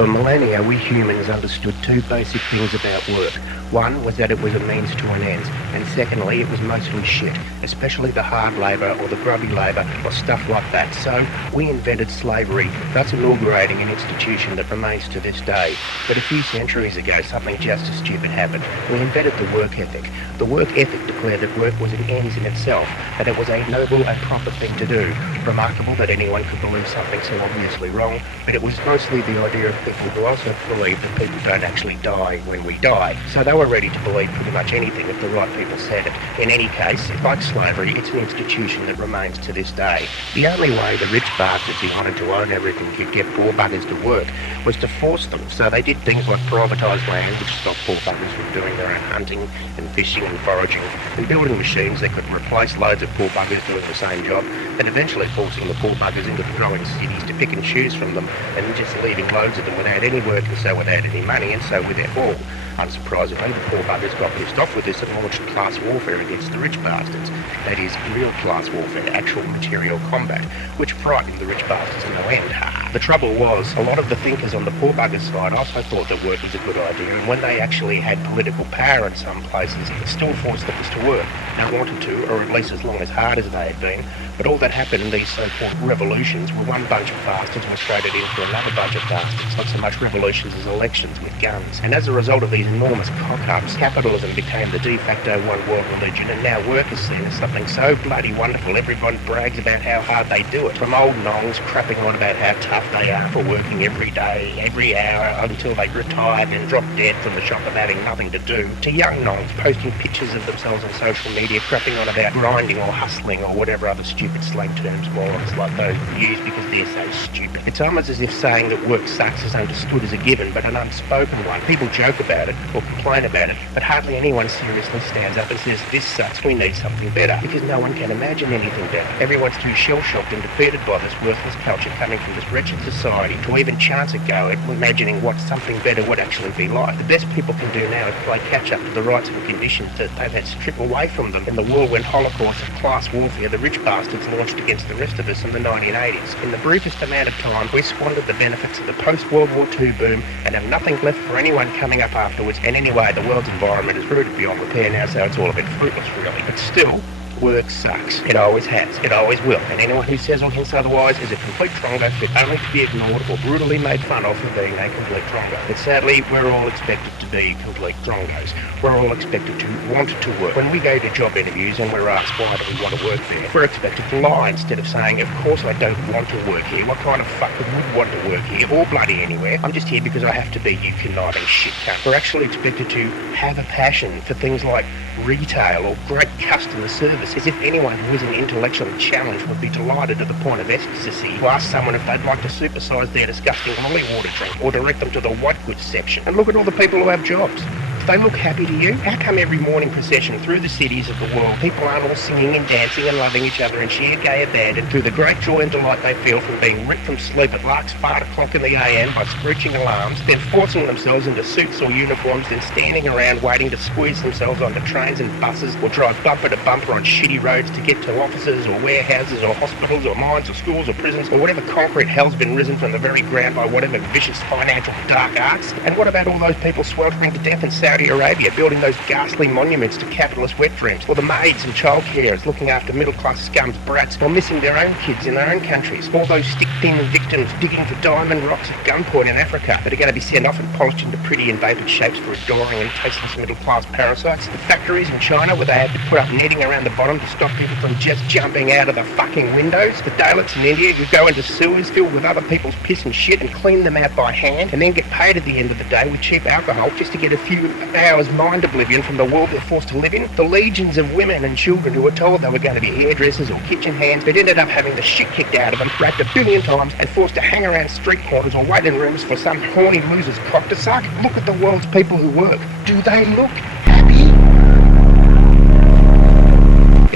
For millennia, we humans understood two basic things about work. One was that it was a means to an end, and secondly, it was mostly shit, especially the hard labour or the grubby labour or stuff like that. So we invented slavery, thus inaugurating an institution that remains to this day. But a few centuries ago, something just as stupid happened. We invented the work ethic. The work ethic declared that work was an end in itself, that it was a noble and proper thing to do. Remarkable that anyone could believe something so obviously wrong, but it was mostly the idea of people who also believe that people don't actually die when we die. So they were ready to believe pretty much anything if the right people said it. In any case, like slavery, it's an institution that remains to this day. The only way the rich bastards who wanted to own everything could get poor buggers to work was to force them. So they did things like privatise land, which stopped poor buggers from doing their own hunting and fishing and foraging, and building machines that could replace loads of poor buggers doing the same job, and eventually forcing the poor buggers into the growing cities to pick and choose from them, and just leaving loads of them without any work and so without any money, and so with their fall. Unsurprisingly, the poor buggers got pissed off with this and launched class warfare against the rich bastards. That is, real class warfare, actual material combat, which frightened the rich bastards in the end. The trouble was, a lot of the thinkers on the poor buggers side also thought that work was a good idea, and when they actually had political power in some places, it still forced them to work. They wanted to, or at least as long as hard as they had been. But all that happened in these so-called revolutions were one bunch of bastards was traded in for another bunch of bastards, not so much revolutions as elections with guns. And as a result of these enormous cock-ups, capitalism became the de facto one-world religion, and now work is seen as something so bloody wonderful everyone brags about how hard they do it. From old nongs crapping on about how tough they are for working every day, every hour, until they retire and drop dead from the shop of having nothing to do, to young nongs posting pictures of themselves on social media crapping on about grinding or hustling or whatever other stupid slang terms morons like those use because they're so stupid. It's almost as if saying that work sucks is understood as a given, but an unspoken one. People joke about it or complain about it, but hardly anyone seriously stands up and says, this sucks, we need something better, because no one can imagine anything better. Everyone's too shell-shocked and defeated by this worthless culture coming from this wretched society to even chance a go at imagining what something better would actually be like. The best people can do now is play catch-up to the rights and conditions that they've had stripped away from them in the whirlwind holocaust of class warfare the rich bastards launched against the rest of us in the 1980s. In the briefest amount of time, we squandered the benefits of the post-World War II boom and have nothing left for anyone coming up afterwards. And anyway, the world's environment is rooted beyond repair now, so it's all a bit fruitless really. But still, work sucks. It always has. It always will. And anyone who says or hints otherwise is a complete trongo fit only to be ignored or brutally made fun of for being a complete trongo. But sadly, we're all expected to be complete trongos. We're all expected to want to work. When we go to job interviews and we're asked why do we want to work there, we're expected to lie instead of saying, of course I don't want to work here. What kind of fucker would want to work here or bloody anywhere? I'm just here because I have to be, you conniving shit cunt. We're actually expected to have a passion for things like retail or great customer service, as if anyone who isn't intellectually challenged would be delighted to the point of ecstasy to ask someone if they'd like to supersize their disgusting lolly water drink or direct them to the white goods section. And look at all the people who have jobs. Do they look happy to you? How come every morning procession through the cities of the world, people aren't all singing and dancing and loving each other in sheer gay abandon through the great joy and delight they feel from being ripped from sleep at lark's fart o'clock in the AM by screeching alarms, then forcing themselves into suits or uniforms, then standing around waiting to squeeze themselves onto trains and buses or drive bumper to bumper on shitty roads to get to offices or warehouses or hospitals or mines or schools or prisons or whatever concrete hell's been risen from the very ground by whatever vicious financial dark arts? And what about all those people sweltering to death in Saudi Arabia, building those ghastly monuments to capitalist wet dreams, or the maids and child carers looking after middle-class scum's brats while missing their own kids in their own countries, all those stick-thin victims digging for diamond rocks at gunpoint in Africa that are going to be sent off and polished into pretty and vapid shapes for adoring and tasteless middle-class parasites, the factories in China where they had to put up netting around the bottom to stop people from just jumping out of the fucking windows, the dalits in India who go into sewers filled with other people's piss and shit and clean them out by hand and then get paid at the end of the day with cheap alcohol just to get a few hours mind oblivion from the world they're forced to live in, the legions of women and children who were told they were going to be hairdressers or kitchen hands but ended up having the shit kicked out of them, raped 1 billion times and forced to hang around street corners or wait in rooms for some horny loser's cock to suck. Look at the world's people who work. Do they look happy?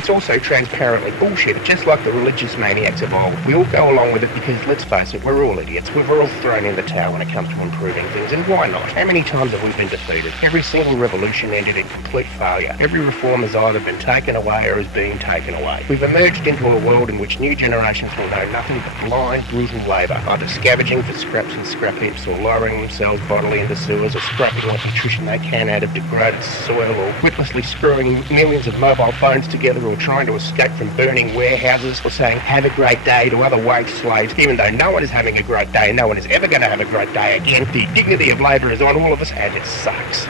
It's also transparently bullshit, just like the religious maniacs of old. We all go along with it because, let's face it, we're all idiots. We're all thrown in the towel when it comes to improving things, and why not? How many times have we been defeated? Every single revolution ended in complete failure. Every reform has either been taken away or is being taken away. We've emerged into a world in which new generations will know nothing but blind, brutal labour, either scavenging for scraps and scrap heaps, or lowering themselves bodily into sewers, or scrapping what nutrition they can out of degraded soil, or witlessly screwing millions of mobile phones together, or trying to escape from burning warehouses, or saying have a great day to other wage slaves, even though no one is having a great day and no one is ever going to have a great day again. The dignity of labour is on all of us, and it sucks.